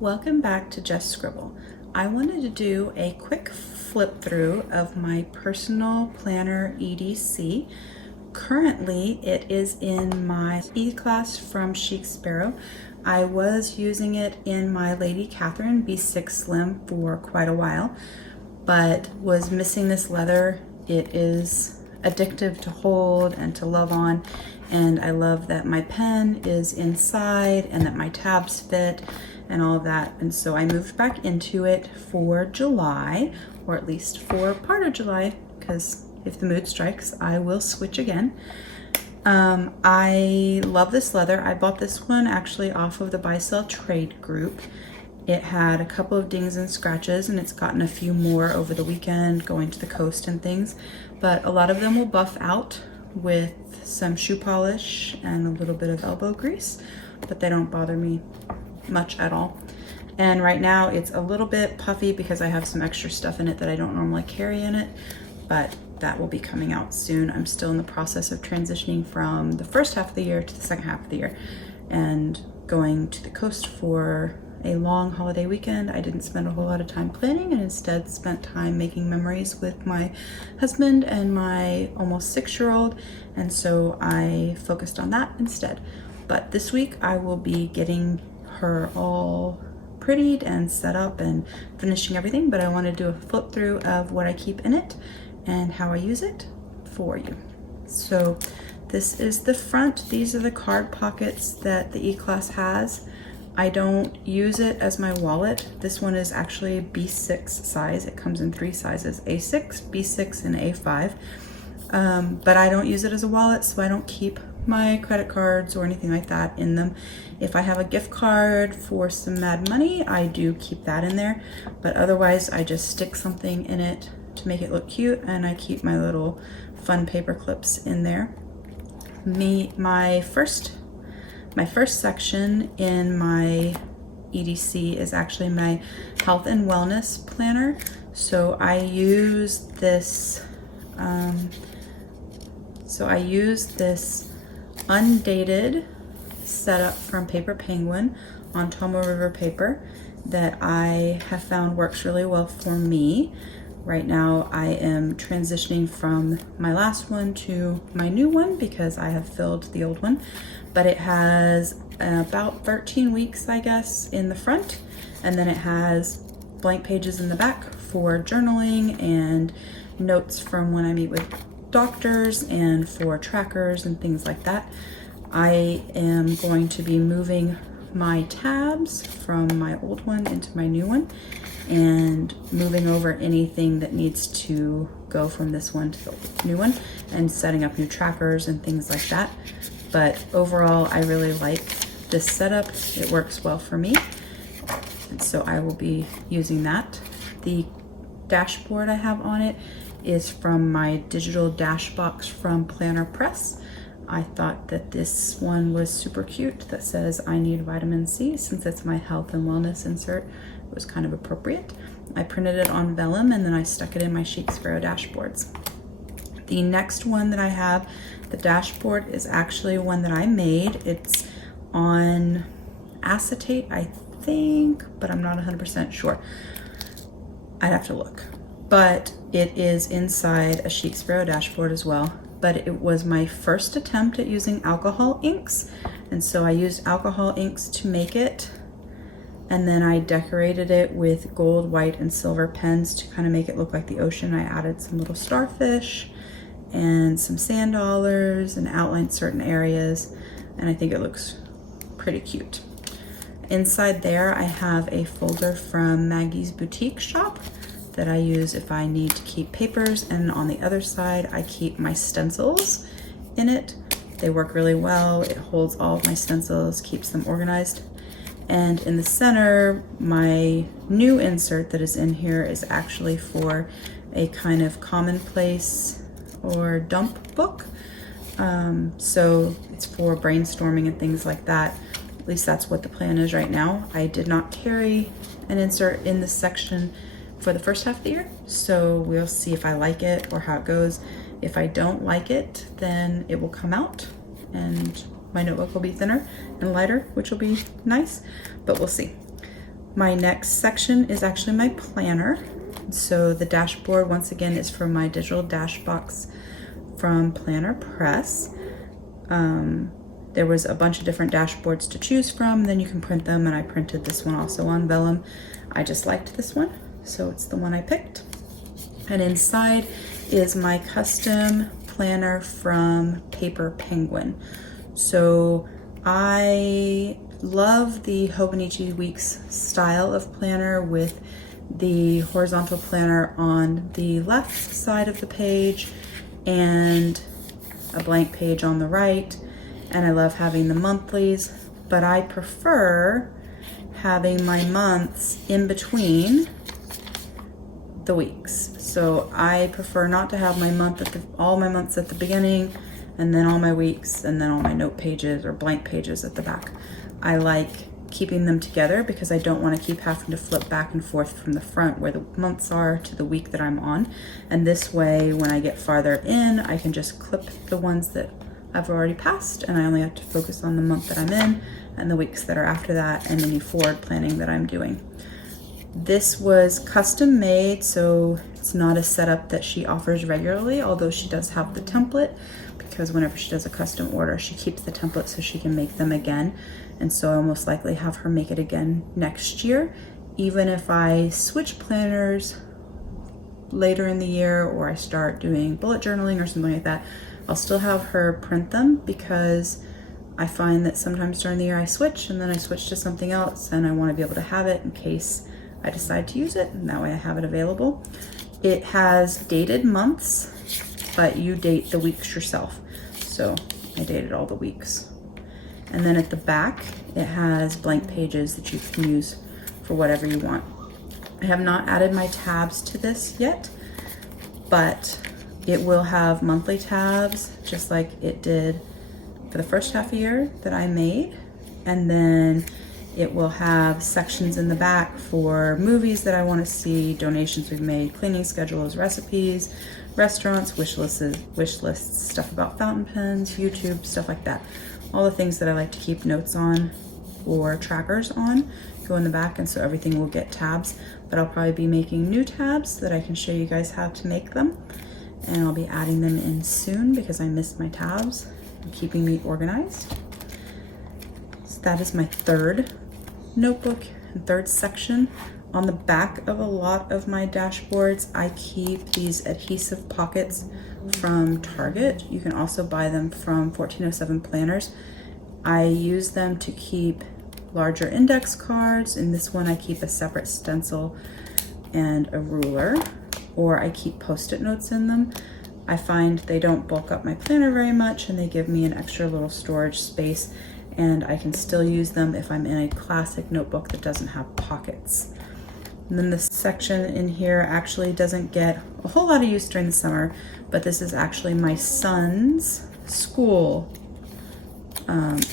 Welcome back to Just Scribble. I wanted to do a quick flip through of my personal planner EDC. Currently it is in my E-Class from Chic Sparrow. I was using it in my Lady Catherine B6 Slim for quite a while, but was missing this leather. It is addictive to hold and to love on, and I love that my pen is inside and that my tabs fit and all of that. And so I moved back into it for July, or at least for part of July, because if the mood strikes, I will switch again. I love this leather. I bought this one actually off of the Buy Sell Trade group. It had a couple of dings and scratches, and it's gotten a few more over the weekend going to the coast and things, but a lot of them will buff out with some shoe polish and a little bit of elbow grease, but they don't bother me much at all. And right now it's a little bit puffy because I have some extra stuff in it that I don't normally carry in it, but that will be coming out soon. I'm still in the process of transitioning from the first half of the year to the second half of the year and going to the coast for a long holiday weekend. I didn't spend a whole lot of time planning and instead spent time making memories with my husband and my almost 6-year-old, and so I focused on that instead. But this week I will be getting her all prettied and set up and finishing everything, but I want to do a flip through of what I keep in it and how I use it for you. So this is the front. These are the card pockets that the E-Class has. I don't use it as my wallet. This one is actually B6 size. It comes in 3 sizes, A6, B6, and A5. But I don't use it as a wallet, so I don't keep my credit cards or anything like that in them. If I have a gift card for some mad money, I do keep that in there, but otherwise I just stick something in it to make it look cute, and I keep my little fun paper clips in there. My first section in my EDC is actually my health and wellness planner. So I use this undated setup from Paper Penguin on Tomo River paper that I have found works really well for me. Right now I am transitioning from my last one to my new one because I have filled the old one, but it has about 13 weeks, I guess, in the front, and then it has blank pages in the back for journaling and notes from when I meet with doctors and for trackers and things like that. I am going to be moving my tabs from my old one into my new one and moving over anything that needs to go from this one to the new one and setting up new trackers and things like that. But overall, I really like this setup. It works well for me, and so I will be using that. The dashboard I have on it is from my digital dash box from Planner Press. I thought that this one was super cute that says I need vitamin C. Since it's my health and wellness insert, it was kind of appropriate. I printed it on vellum and then I stuck it in my Chic Sparrow dashboards. The next one that I have, the dashboard, is actually one that I made. It's on acetate, I think, but I'm not 100% sure. I'd have to look. But it is inside a Chic Sparrow dashboard as well. But it was my first attempt at using alcohol inks, and so I used alcohol inks to make it, and then I decorated it with gold, white, and silver pens to kind of make it look like the ocean. I added some little starfish and some sand dollars and outlined certain areas, and I think it looks pretty cute. Inside there I have a folder from Maggie's Boutique Shop that I use if I need to keep papers, and on the other side I keep my stencils in it. They work really well. It holds all of my stencils, keeps them organized. And in the center, my new insert that is in here is actually for a kind of commonplace or dump book. So it's for brainstorming and things like that. At least that's what the plan is right now. I did not carry an insert in this section for the first half of the year, so we'll see if I like it or how it goes. If I don't like it, then it will come out and my notebook will be thinner and lighter, which will be nice, but we'll see. My next section is actually my planner. So the dashboard, once again, is from my digital dash box from Planner Press. There was a bunch of different dashboards to choose from, then you can print them, and I printed this one also on vellum. I just liked this one, so it's the one I picked. And inside is my custom planner from Paper Penguin. So I love the Hobonichi Weeks style of planner with the horizontal planner on the left side of the page and a blank page on the right. And I love having the monthlies, but I prefer having my months in between the weeks. So I prefer not to have my all my months at the beginning, and then all my weeks, and then all my note pages or blank pages at the back. I like keeping them together because I don't want to keep having to flip back and forth from the front where the months are to the week that I'm on. And this way, when I get farther in, I can just clip the ones that I've already passed, and I only have to focus on the month that I'm in and the weeks that are after that and any forward planning that I'm doing. This was custom made, so it's not a setup that she offers regularly, although she does have the template, because whenever she does a custom order, she keeps the template so she can make them again. And so I'll most likely have her make it again next year. Even if I switch planners later in the year, or I start doing bullet journaling or something like that, I'll still have her print them, because I find that sometimes during the year I switch, and then I switch to something else, and I want to be able to have it in case I decide to use it, and that way I have it available. It has dated months, but you date the weeks yourself. So I dated all the weeks. And then at the back, it has blank pages that you can use for whatever you want. I have not added my tabs to this yet, but it will have monthly tabs, just like it did for the first half a year that I made. And then it will have sections in the back for movies that I want to see, donations we've made, cleaning schedules, recipes, restaurants, wish lists, stuff about fountain pens, YouTube, stuff like that. All the things that I like to keep notes on or trackers on go in the back, and so everything will get tabs. But I'll probably be making new tabs so that I can show you guys how to make them. And I'll be adding them in soon because I missed my tabs and keeping me organized. So that is my third notebook and third section. On the back of a lot of my dashboards, I keep these adhesive pockets from Target. You can also buy them from 1407 Planners. I use them to keep larger index cards. In this one, I keep a separate stencil and a ruler, or I keep Post-it notes in them. I find they don't bulk up my planner very much, and they give me an extra little storage space, and I can still use them if I'm in a classic notebook that doesn't have pockets. And then this section in here actually doesn't get a whole lot of use during the summer, but this is actually my son's school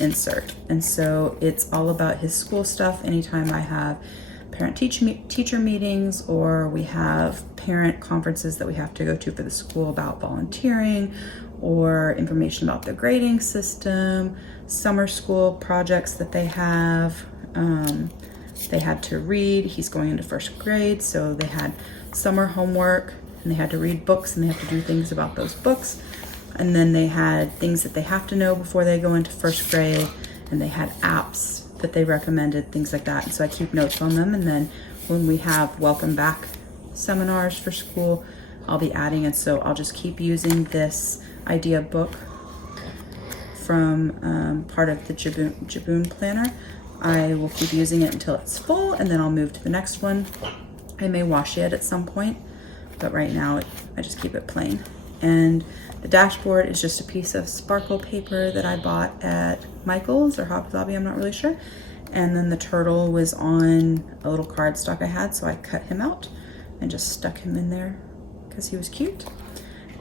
insert. And so it's all about his school stuff. Anytime I have parent-teacher meetings, or we have parent conferences that we have to go to for the school about volunteering, or information about the grading system, summer school projects that they have. They had to read. He's going into first grade, so they had summer homework, and they had to read books, and they have to do things about those books. And then they had things that they have to know before they go into first grade, and they had apps that they recommended, things like that. And so I keep notes on them, and then when we have welcome back seminars for school, I'll be adding it. So I'll just keep using this idea book from part of the Jaboon planner. I will keep using it until it's full, and then I'll move to the next one. I may wash it at some point, but right now I just keep it plain. And the dashboard is just a piece of sparkle paper that I bought at Michael's or Hobby Lobby, I'm not really sure. And then the turtle was on a little cardstock I had, so I cut him out and just stuck him in there because he was cute.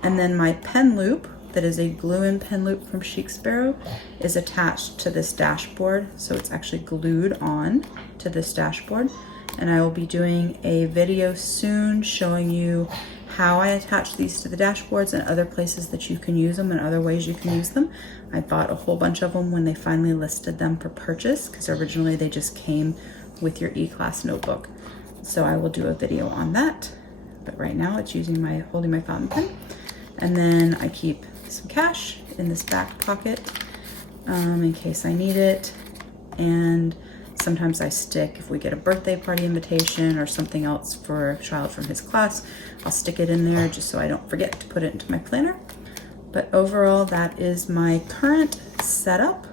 And then my pen loop, that is a glue-in pen loop from Chic Sparrow, is attached to this dashboard. So it's actually glued on to this dashboard. And I will be doing a video soon showing you how I attach these to the dashboards and other places that you can use them and other ways you can use them. I bought a whole bunch of them when they finally listed them for purchase, because originally they just came with your E-Class notebook. So I will do a video on that, but right now it's holding my fountain pen. And then I keep some cash in this back pocket in case I need it. And sometimes I stick, if we get a birthday party invitation or something else for a child from his class, I'll stick it in there just so I don't forget to put it into my planner. But overall, that is my current setup.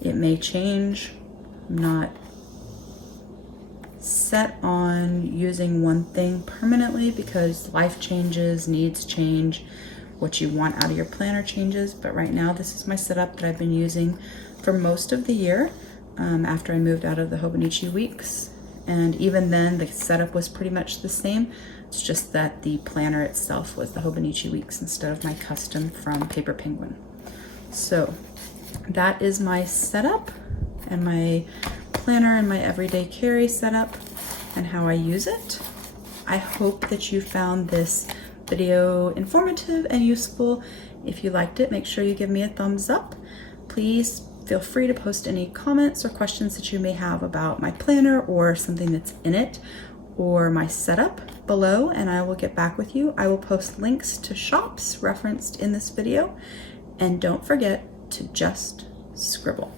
It may change. I'm not set on using one thing permanently because life changes, needs change, what you want out of your planner changes. But right now, this is my setup that I've been using for most of the year after I moved out of the Hobonichi weeks. And even then, the setup was pretty much the same. It's just that the planner itself was the Hobonichi weeks instead of my custom from Paper Penguin. So that is my setup and my planner and my everyday carry setup and how I use it. I hope that you found this video informative and useful. If you liked it, make sure you give me a thumbs up. Please feel free to post any comments or questions that you may have about my planner or something that's in it or my setup below, and I will get back with you. I will post links to shops referenced in this video, and don't forget to just scribble.